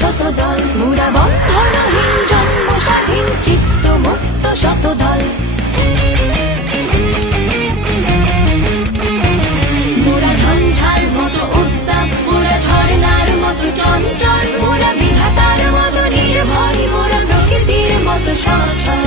শতদল মুরা বন্ধনহীন জন্ম স্বাধীন চিত্ত মুক্ত শতদল মুরা ঝঞ্ঝার মতো উত্তাপ মুরা ঝর্ণার মতো চঞ্চল মুরা বিধাতার মতো নির্ভয় মুরা প্রকৃতির মতো সচল